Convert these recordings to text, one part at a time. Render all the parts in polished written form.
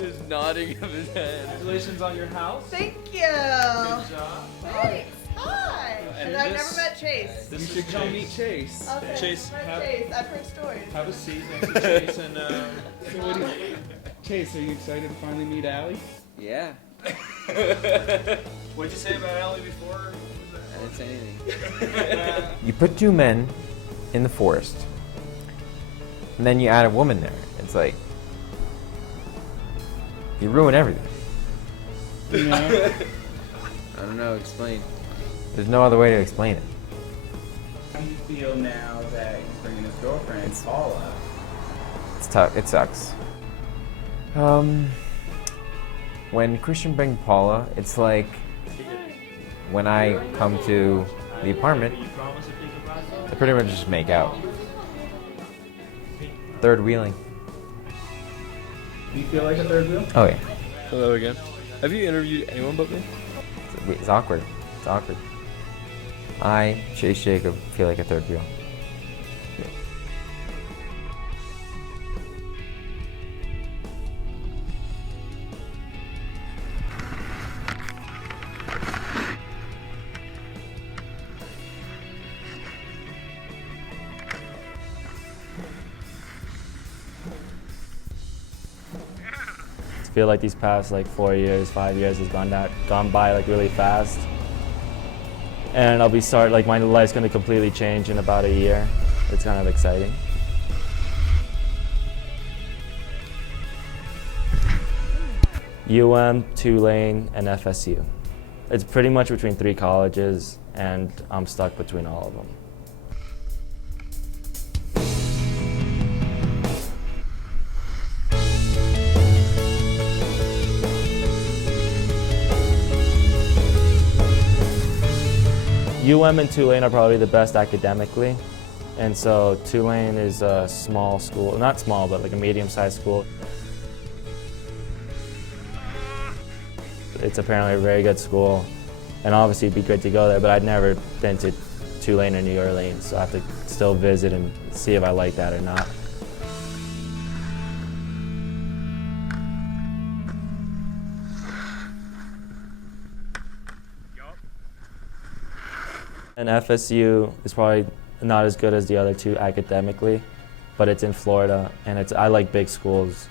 Just nodding of his head. Congratulations on your house. Thank you. Good job. Thanks. Hi. And I've this- never met Chase. You should come meet Chase. Okay. Chase, Met have, Chase. I've heard stories. have a seat next to Chase and So what do you, Chase, are you excited to finally meet Allie? Yeah. what'd you say about Allie before? I didn't say anything. You put two men in the forest, and then you add a woman there. It's like you ruin everything. You know? I don't know. Explain. There's no other way to explain it. How do you feel now that he's bringing his girlfriend, Paula? It's tough. It sucks. When Christian brings Paula, it's like when I come to the apartment, I pretty much just make out. Third wheeling. Do you feel like a third wheel? Oh yeah. Hello again. Have you interviewed anyone but me? It's awkward. It's awkward. I, Chase Jacob, feel like a third wheel. I feel like these past 4 years, 5 years has gone by really fast. And my life's gonna completely change in about a year. It's kind of exciting. Tulane, and FSU. It's pretty much between 3 colleges, and I'm stuck between all of them. And Tulane are probably the best academically, and so Tulane is a small school, not small, but a medium-sized school. It's apparently a very good school, and obviously it'd be great to go there, but I'd never been to Tulane or New Orleans, so I have to still visit and see if I like that or not. And FSU is probably not as good as the other 2 academically, but it's in Florida, and I like big schools.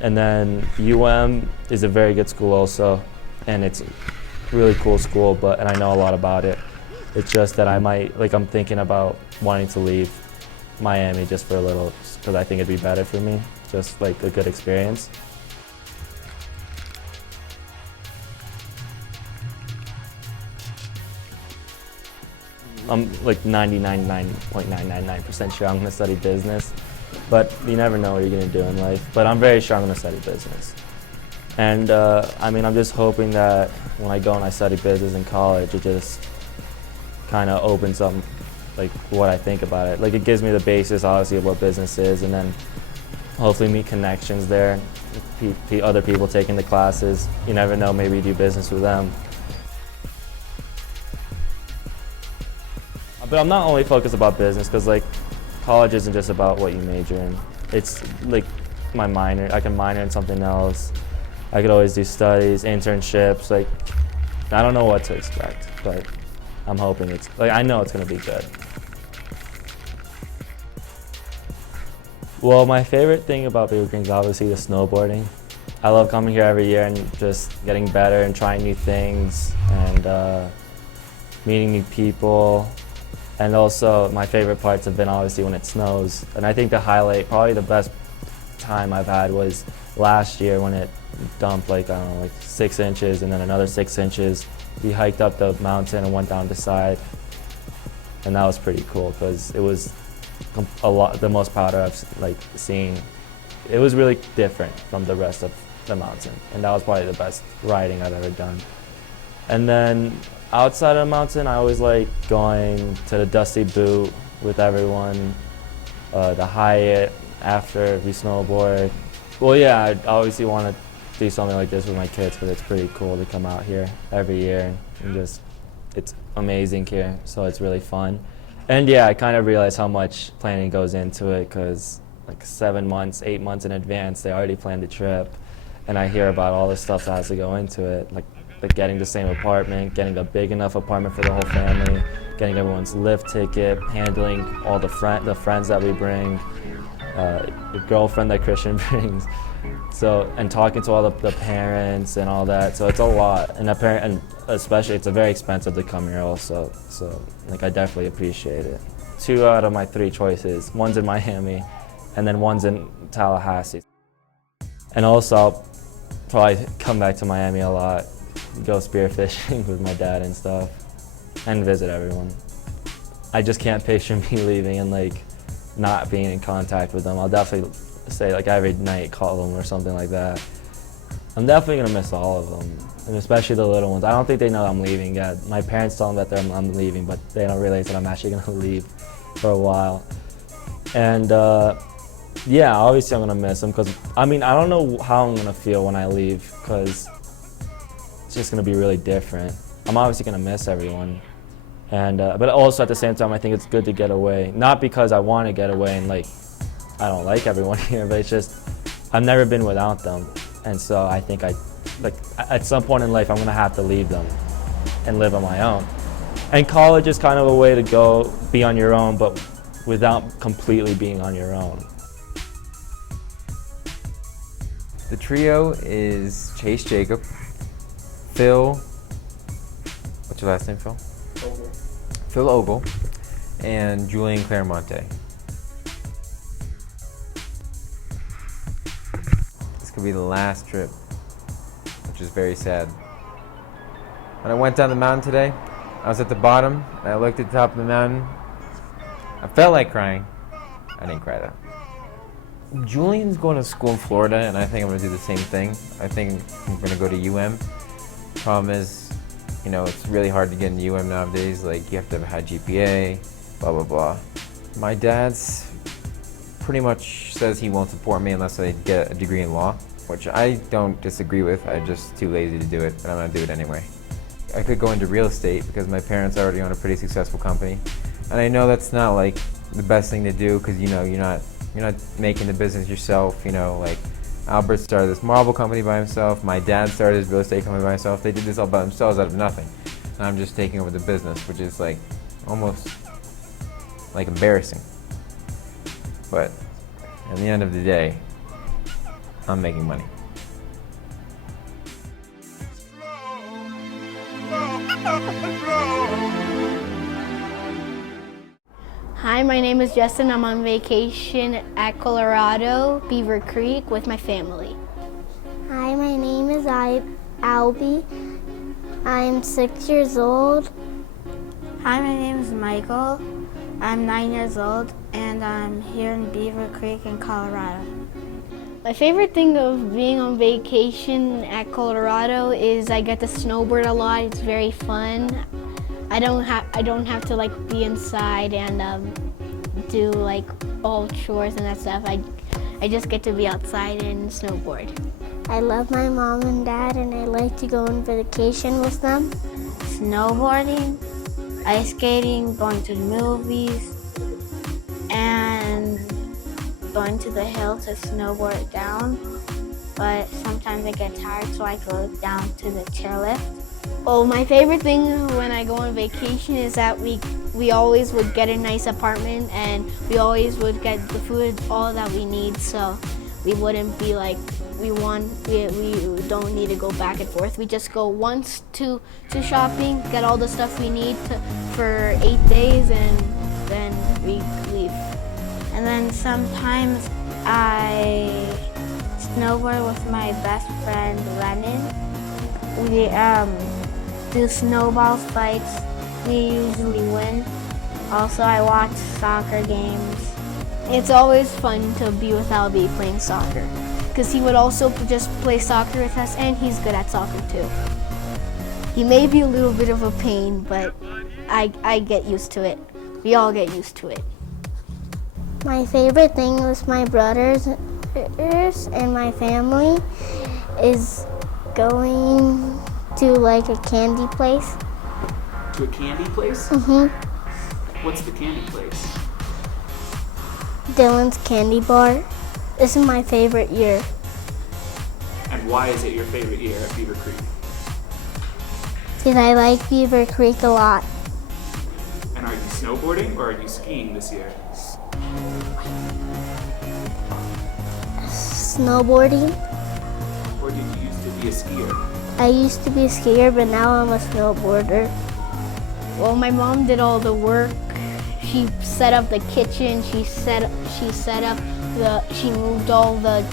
And then is a very good school also, and it's a really cool school, and I know a lot about it. It's just that I might, I'm thinking about wanting to leave Miami just for a little, because I think it'd be better for me, just a good experience. I'm 99.999% sure I'm gonna study business, but you never know what you're gonna do in life. But I'm very sure I'm gonna study business. And I'm just hoping that when I go and I study business in college, it just kind of opens up what I think about it. It gives me the basis, obviously, of what business is, and then hopefully meet connections there, other people taking the classes. You never know, maybe you do business with them. But I'm not only focused about business, because college isn't just about what you major in. It's my minor. I can minor in something else. I could always do studies, internships. I don't know what to expect, but I'm hoping I know it's gonna be good. Well, my favorite thing about Beaver Green is obviously the snowboarding. I love coming here every year and just getting better and trying new things and meeting new people. And also, my favorite parts have been obviously when it snows. And I think the highlight, probably the best time I've had was last year when it dumped 6 inches and then another 6 inches. We hiked up the mountain and went down the side. And that was pretty cool because it was the most powder I've seen. It was really different from the rest of the mountain. And that was probably the best riding I've ever done. And then outside of the mountain, I always like going to the Dusty Boot with everyone, the Hyatt after we snowboard. Well, yeah, I obviously want to do something like this with my kids because it's pretty cool to come out here every year and just, it's amazing here, so it's really fun. And yeah, I kind of realized how much planning goes into it because like 7 months, 8 months in advance, they already planned the trip. And I hear about all the stuff that has to go into it, like getting the same apartment, getting a big enough apartment for the whole family, getting everyone's lift ticket, handling all the friends that we bring, the girlfriend that Christian brings. So, and talking to all the parents and all that. So it's a lot, and especially it's very expensive to come here also. So like I definitely appreciate it. 2 out of my 3 choices, one's in Miami, and then one's in Tallahassee. And also I'll probably come back to Miami a lot, go spearfishing with my dad and stuff, and visit everyone. I just can't picture me leaving and like not being in contact with them. I'll definitely say like every night call them or something like that. I'm definitely gonna miss all of them, and especially the little ones. I don't think they know I'm leaving yet. My parents tell them that I'm leaving, but they don't realize that I'm actually gonna leave for a while. And yeah, obviously I'm gonna miss them because I mean I don't know how I'm gonna feel when I leave because it's just gonna be really different. I'm obviously gonna miss everyone, and but also at the same time I think it's good to get away. Not because I want to get away and like I don't like everyone here, but it's just I've never been without them, and so I think at some point in life I'm gonna have to leave them and live on my own. And college is kind of a way to go be on your own, but without completely being on your own. The trio is Chase Jacob, Phil, what's your last name, Phil? Hoegel. Phil Ogle, and Julian Claremonte. This could be the last trip, which is very sad. When I went down the mountain today, I was at the bottom, and I looked at the top of the mountain. I felt like crying. I didn't cry though. Julian's going to school in Florida, and I think I'm going to do the same thing. I think I'm going to go to UM. Problem is, you know, it's really hard to get into UM nowadays. Like, you have to have a high GPA, blah, blah, blah. My dad's pretty much says he won't support me unless I get a degree in law, which I don't disagree with. I'm just too lazy to do it, but I'm going to do it anyway. I could go into real estate because my parents already own a pretty successful company. And I know that's not, like, the best thing to do because, you know, you're not making the business yourself, you know, like Albert started this marble company by himself, my dad started his real estate company by himself. They did this all by themselves out of nothing. And I'm just taking over the business, which is like almost like embarrassing. But at the end of the day, I'm making money. Hi, my name is Justin. I'm on vacation at Colorado, Beaver Creek with my family. Hi, my name is Albie. I'm 6 years old. Hi, my name is Michael. I'm 9 years old, and I'm here in Beaver Creek in Colorado. My favorite thing of being on vacation at Colorado is I get to snowboard a lot. It's very fun. I don't have to like be inside and do like all chores and that stuff. I just get to be outside and snowboard. I love my mom and dad, and I like to go on vacation with them. Snowboarding, ice skating, going to the movies, and going to the hill to snowboard down. But sometimes I get tired, so I go down to the chairlift. Well, my favorite thing when I go on vacation is that we always would get a nice apartment, and we always would get the food, all that we need, so we wouldn't be like we don't need to go back and forth. We just go once to shopping, get all the stuff we need for 8 days, and then we leave. And then sometimes I snowboard with my best friend Lennon. We do snowball fights. We usually win. Also, I watch soccer games. It's always fun to be with Albie playing soccer, because he would also just play soccer with us, and he's good at soccer too. He may be a little bit of a pain, but I get used to it. We all get used to it. My favorite thing with my brothers and my family is going to like a candy place. To a candy place? Mm-hmm. What's the candy place? Dylan's Candy Bar. This is my favorite year. And why is it your favorite year at Beaver Creek? Because I like Beaver Creek a lot. And are you snowboarding or are you skiing this year? Snowboarding. Or did you used to be a skier? I used to be a skier, but now I'm a snowboarder. Well, my mom did all the work. She set up the kitchen. She moved all the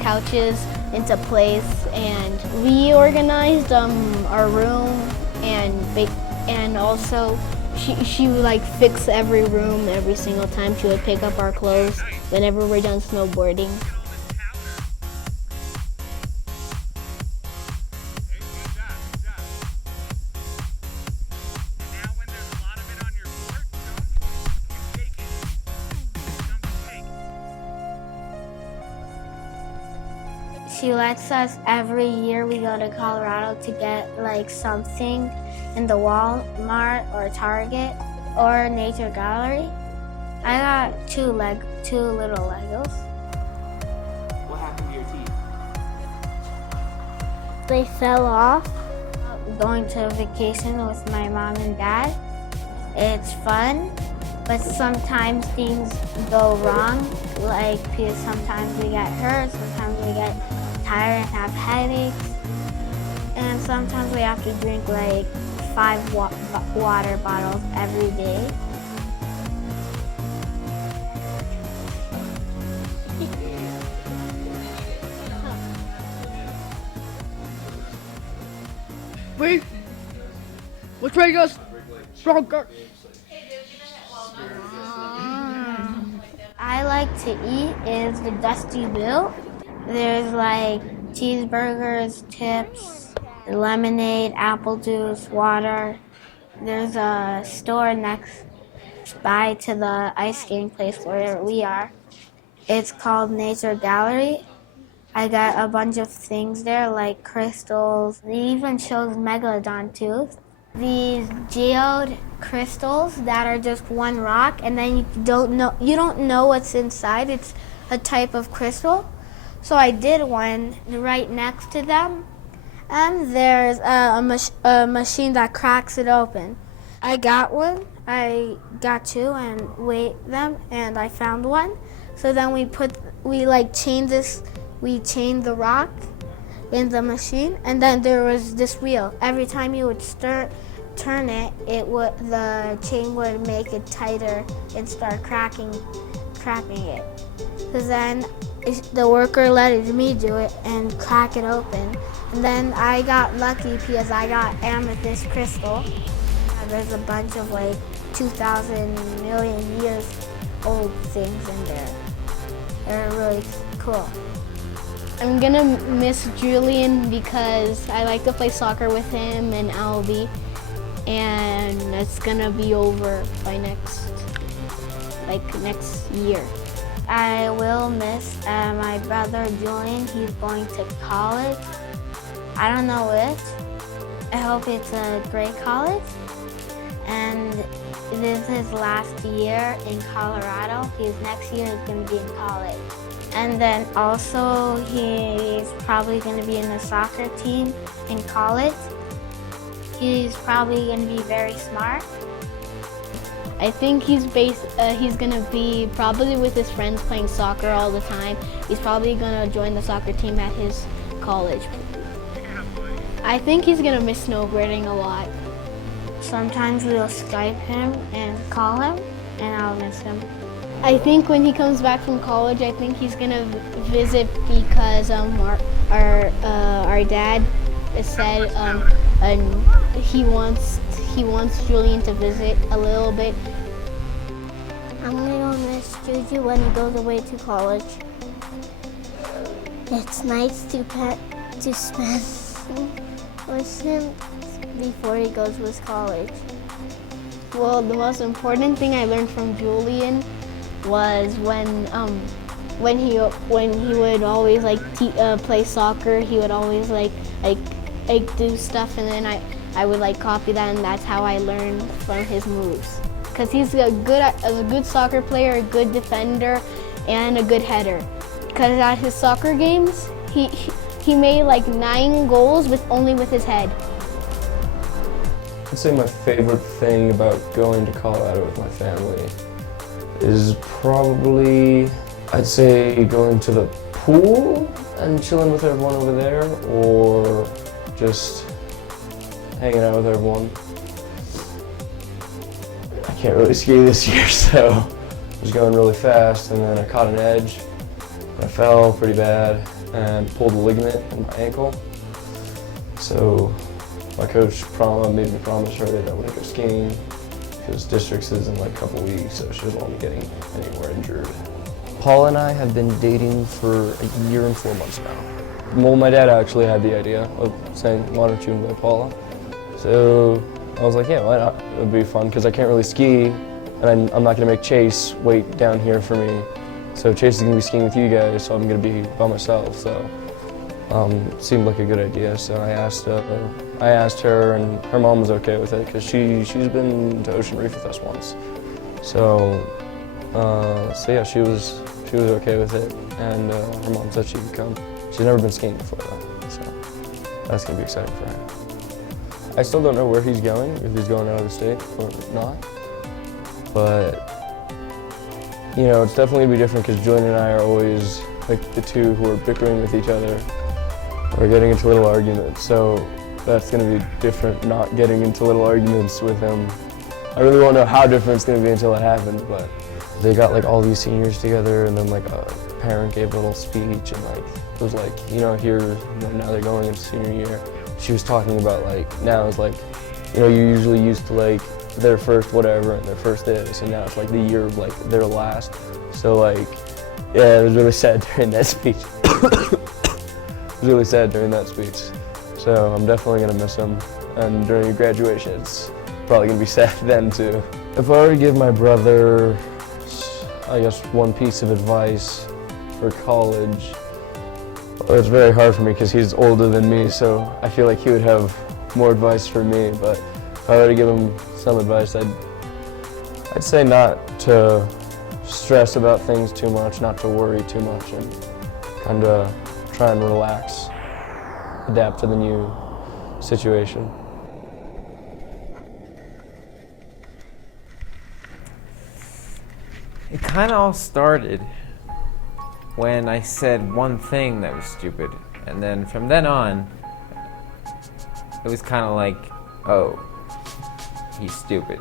couches into place, and we organized our room, and also she would like fix every room every single time. She would pick up our clothes whenever we're done snowboarding. She lets us, every year we go to Colorado to get like something in the Walmart or Target or Nature Gallery. I got two little Legos. What happened to your teeth? They fell off. Going to vacation with my mom and dad. It's fun, but sometimes things go wrong. Like because sometimes we get hurt, sometimes we get tired and have headaches, and sometimes we have to drink like 5 water bottles every day. Wait, which way goes? Stronger. I like to eat is the Dusty Bill. There's like cheeseburgers, chips, lemonade, apple juice, water. There's a store next by to the ice skating place where we are. It's called Nature Gallery. I got a bunch of things there like crystals. It even shows megalodon tooth. These geode crystals that are just one rock, and then you don't know what's inside. It's a type of crystal. So I did one right next to them, and there's a machine that cracks it open. I got one, I got two, and weighed them, and I found one. So then we chained the rock in the machine, and then there was this wheel. Every time you would turn it, the chain would make it tighter and start cracking it. So then the worker let me do it and crack it open. And then I got lucky because I got amethyst crystal. There's a bunch of like 2,000 million years old things in there. They're really cool. I'm gonna miss Julian because I like to play soccer with him and Albie, and it's gonna be over by next year. I will miss my brother Julian. He's going to college. I don't know which. I hope it's a great college. And this is his last year in Colorado. Next year he's going to be in college. And then also he's probably going to be in the soccer team in college. He's probably going to be very smart. I think he's gonna be probably with his friends playing soccer all the time. He's probably gonna join the soccer team at his college. I think he's gonna miss snowboarding a lot. Sometimes we'll Skype him and call him, and I'll miss him. I think when he comes back from college, I think he's gonna visit because our dad said he wants Julian to visit a little bit. I'm gonna go miss Juju when he goes away to college. It's nice to spend with him before he goes with college. Well, the most important thing I learned from Julian was when he would always play soccer, he would always like do stuff, and then I would like copy that, and that's how I learned from his moves. because he's a good soccer player, a good defender, and a good header. Because at his soccer games, he made like 9 goals only with his head. I'd say my favorite thing about going to Colorado with my family is probably, I'd say, going to the pool and chilling with everyone over there, or just hanging out with everyone. I can't really ski this year, so I was going really fast, and then I caught an edge. I fell pretty bad and pulled a ligament in my ankle. So my coach made me promise her that I wouldn't go skiing because districts is in like a couple weeks, so she doesn't want me getting any more injured. Paula and I have been dating for a year and 4 months now. Well, my dad actually had the idea of saying, why don't you invite Paula? So I was like, yeah, why not? It would be fun because I can't really ski, and I'm not going to make Chase wait down here for me. So Chase is going to be skiing with you guys, so I'm going to be by myself. So it seemed like a good idea. So I asked her, and her mom was okay with it because she's been to Ocean Reef with us once. So yeah, she was okay with it, and her mom said she could come. She's never been skiing before though, so that's going to be exciting for her. I still don't know where he's going, if he's going out of the state or not, but you know, it's definitely gonna be different because Julian and I are always like the two who are bickering with each other or getting into little arguments. So that's gonna be different, not getting into little arguments with him. I really won't know how different it's gonna be until it happens, but they got like all these seniors together, and then like a parent gave a little speech, and like it was like, you know, here, now they're going into senior year. She was talking about like, now it's like, you know, you're usually used to like their first whatever and their first this, and now it's like the year of like their last. So like, yeah, it was really sad during that speech. It was really sad during that speech. So I'm definitely gonna miss him, and during graduation it's probably gonna be sad then too. If I were to give my brother, I guess, one piece of advice for college, well, it's very hard for me because he's older than me, so I feel like he would have more advice for me, but if I were to give him some advice, I'd say not to stress about things too much, not to worry too much, and kind of try and relax, adapt to the new situation. It kind of all started when I said one thing that was stupid, and then from then on, it was kind of like, oh, he's stupid.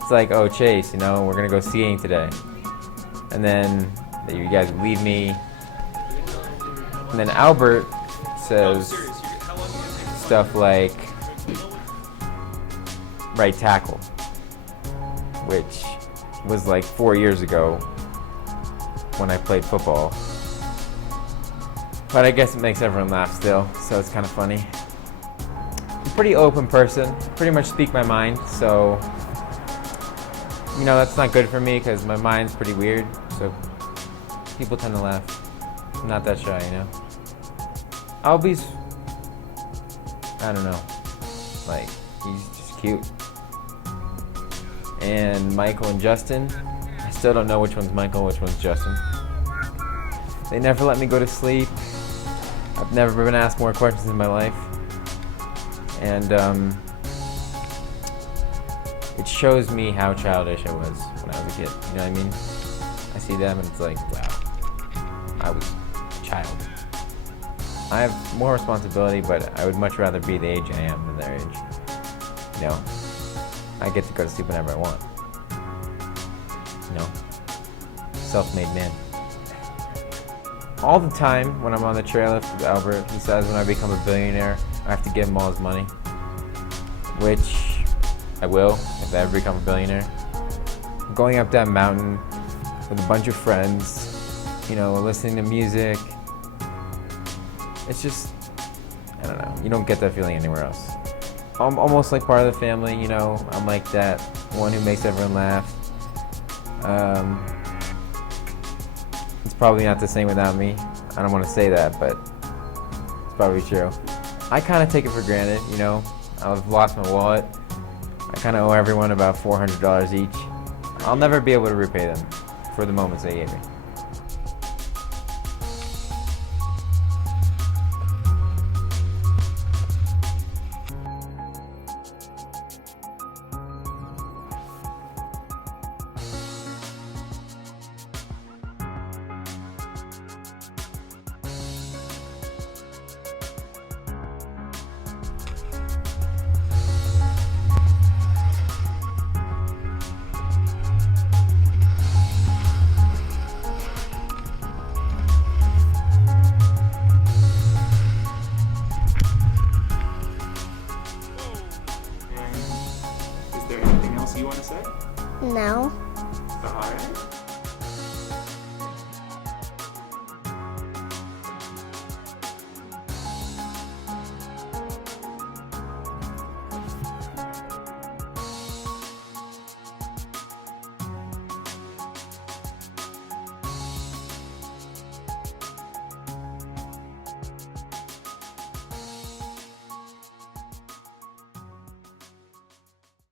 It's like, oh, Chase, you know, we're gonna go skiing today, and then you guys would leave me, and then Albert says stuff like right tackle, which was like 4 years ago when I played football. But I guess it makes everyone laugh still, so it's kind of funny. I'm a pretty open person, pretty much speak my mind, so you know, that's not good for me because my mind's pretty weird, so people tend to laugh. I'm not that shy, you know? Albie's, I don't know, like, he's just cute. And Michael and Justin, I still don't know which one's Michael, which one's Justin. They never let me go to sleep. I've never been asked more questions in my life. And it shows me how childish I was when I was a kid, you know what I mean? I see them and it's like, wow, I was a child. I have more responsibility, but I would much rather be the age I am than their age. You know, I get to go to sleep whenever I want. You know, self-made man. All the time when I'm on the chairlift with Albert, he says when I become a billionaire, I have to give him all his money, which I will if I ever become a billionaire. Going up that mountain with a bunch of friends, you know, listening to music. It's just, I don't know, you don't get that feeling anywhere else. I'm almost like part of the family, you know, I'm like that one who makes everyone laugh. It's probably not the same without me. I don't want to say that, but it's probably true. I kind of take it for granted, you know. I've lost my wallet. I kind of owe everyone about $400 each. I'll never be able to repay them for the moments they gave me.